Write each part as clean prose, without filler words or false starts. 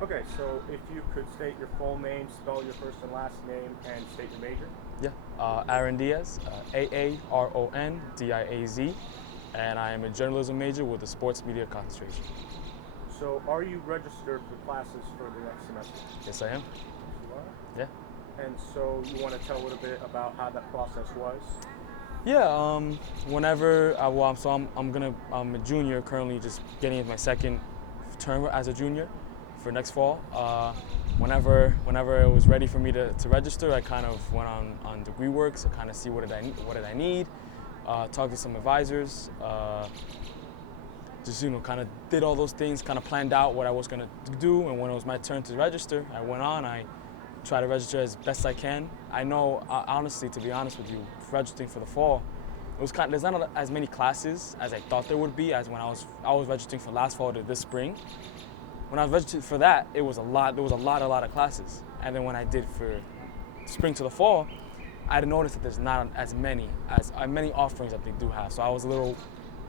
Okay, so if you could state your full name, spell your first and last name, and state your major. Yeah, Aaron Diaz, Aarondiaz, and I am a journalism major with a sports media concentration. So are you registered for classes for the next semester? Yes, I am. You are. Yeah. And so you want to tell a little bit about how that process was? Yeah. Whenever I'm a junior currently, just getting into my second term as a junior for next fall. Whenever it was ready for me to register, I kind of went on degree works to kind of see what did I need, talked to some advisors, just kind of did all those things, kind of planned out what I was gonna do, and when it was my turn to register, I went on. I tried to register as best I can. I know, honestly, to be honest with you, registering for the fall, there's not as many classes as I thought there would be as when I was registering for last fall to this spring. When I was registered for that, it was a lot. There was a lot of classes, and then when I did for spring to the fall, I noticed that there's not as many offerings that they do have. So I was a little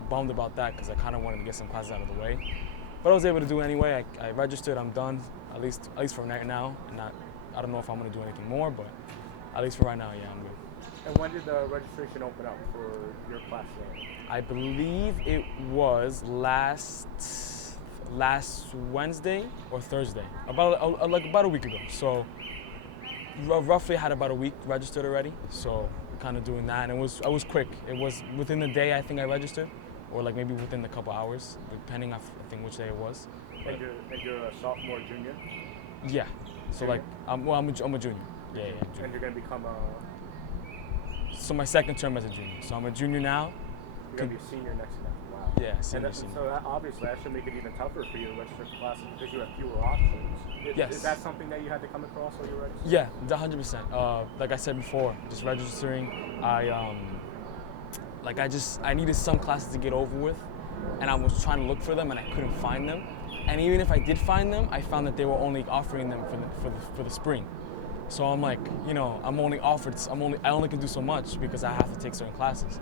bummed about that because I kind of wanted to get some classes out of the way. But I was able to do it anyway. I registered. I'm done, at least for right now. I don't know if I'm going to do anything more, but at least for right now, yeah, I'm good. And when did the registration open up for your class there? I believe it was last Wednesday or Thursday, about a week ago. So roughly had about a week registered already. So kind of doing that, and it was quick. It was within the day I think I registered, or like maybe within a couple hours, depending I think which day it was. And you're a sophomore, junior? Yeah. So Junior? I'm a junior. Yeah, And junior. you're going to become a, So my second term as a junior. So I'm a junior now. you're going to be a senior next semester. Wow. Yeah, senior. And so that, obviously that should make it even tougher for you to register for classes because you have fewer options. Yes. Is that something that you had to come across while you were registering? Yeah, 100%. Like I said before, just registering, I needed some classes to get over with, and I was trying to look for them and I couldn't find them. And even if I did find them, I found that they were only offering them for the spring. So I'm like, I only can do so much because I have to take certain classes.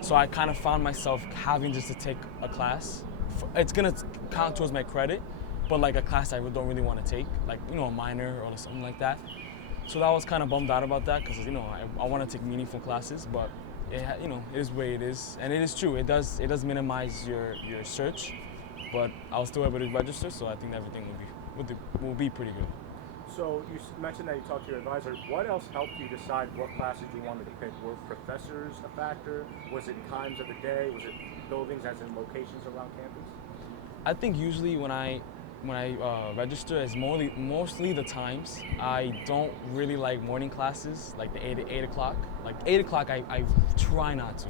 So I kind of found myself having just to take a class. It's gonna count towards my credit, but like a class I don't really want to take, like a minor or something like that. So that was kind of bummed out about that because I want to take meaningful classes, but it is the way it is, and it is true. It does minimize your search, but I was still able to register, so I think everything will be pretty good. So you mentioned that you talked to your advisor. What else helped you decide what classes you wanted to pick? Were professors a factor? Was it times of the day? Was it buildings as in locations around campus? I think usually when I register, it's mostly the times. I don't really like morning classes, like the 8 o'clock. Like 8 o'clock, I try not to,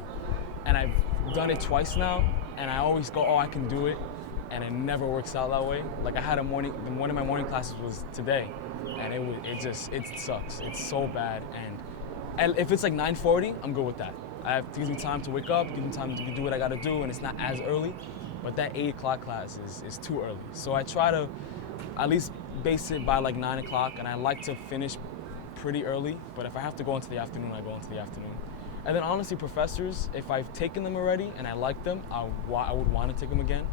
and I've done it twice now, and I always go, oh, I can do it, and it never works out that way. Like I had one of my morning classes was today, and it sucks. It's so bad, and if it's like 9:40, I'm good with that. It gives me time to wake up, gives me time to do what I gotta do, and it's not as early. But that 8 o'clock class is too early. So I try to at least base it by like 9 o'clock, and I like to finish pretty early. But if I have to go into the afternoon, I go into the afternoon. And then honestly, professors, if I've taken them already and I like them, I would want to take them again.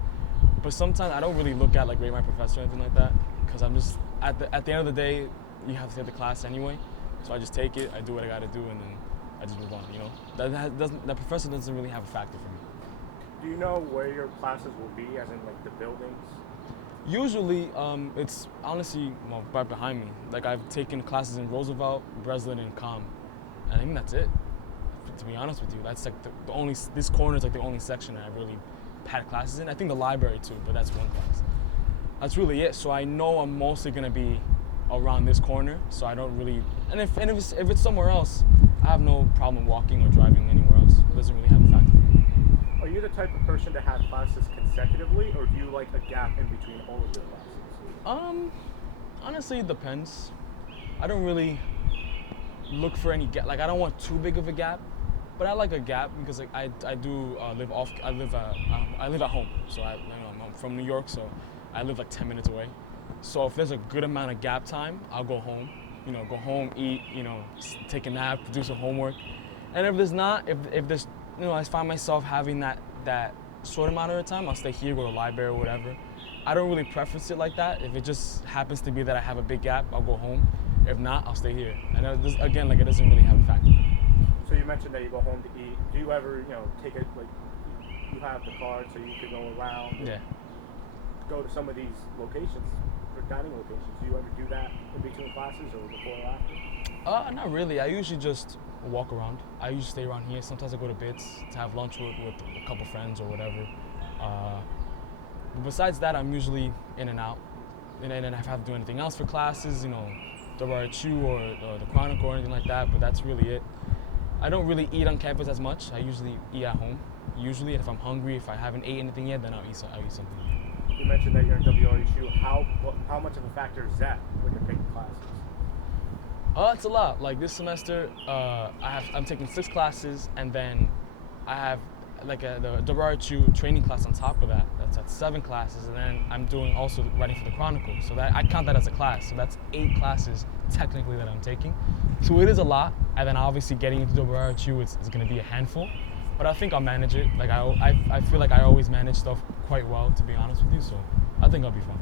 But sometimes I don't really look at like rate my professor or anything like that, because I'm just at the end of the day, you have to take the class anyway. So I just take it, I do what I got to do, and then I just move on. That professor doesn't really have a factor for me. Do you know where your classes will be, as in like the buildings? Usually, it's honestly right behind me. Like I've taken classes in Roosevelt, Breslin, and Com, and I think that's it. To be honest with you, that's like the only. This corner is like the only section that I really had classes in. I think the library too, but that's one class. That's really it. So I know I'm mostly gonna be around this corner. So I don't really. And if it's somewhere else, I have no problem walking or driving anywhere else. It doesn't really have a factor for me. Are you the type of person to have classes consecutively, or do you like a gap in between all of your classes? Honestly, it depends. I don't really look for any gap. Like I don't want too big of a gap, but I like a gap because like I do live off. I live at home, so I'm from New York, so I live like 10 minutes away. So if there's a good amount of gap time, I'll go home. Go home, eat. Take a nap, do some homework. And if there's not, if there's I find myself having that short amount of time, I'll stay here, go to the library or whatever. I don't really preference it like that. If it just happens to be that I have a big gap, I'll go home. If not, I'll stay here. And again, like it doesn't really have a factor. So you mentioned that you go home to eat. Do you ever, take it like you have the card so you could go around? Yeah. Go to some of these locations, for dining locations. Do you ever do that in between classes or before or after? Not really. I usually just walk around. I usually stay around here. Sometimes I go to Bits to have lunch with a couple friends or whatever. But besides that, I'm usually in and out. And then if I have to do anything else for classes, WRHU or the Chronicle or anything like that, but that's really it. I don't really eat on campus as much. I usually eat at home. Usually, if I'm hungry, if I haven't ate anything yet, then I'll eat something. You mentioned that you're in WRHU. How much of a factor is that when you're picking classes? It's a lot. Like this semester, I'm taking 6 classes, and then I have like the WRHU training class on top of that. That's at 7 classes, and then I'm doing also writing for the Chronicle. So that I count that as a class. So that's 8 classes technically that I'm taking. So it is a lot, and then obviously getting into WRHU is going to be a handful. But I think I'll manage it. Like I feel like I always manage stuff quite well, to be honest with you. So I think I'll be fine.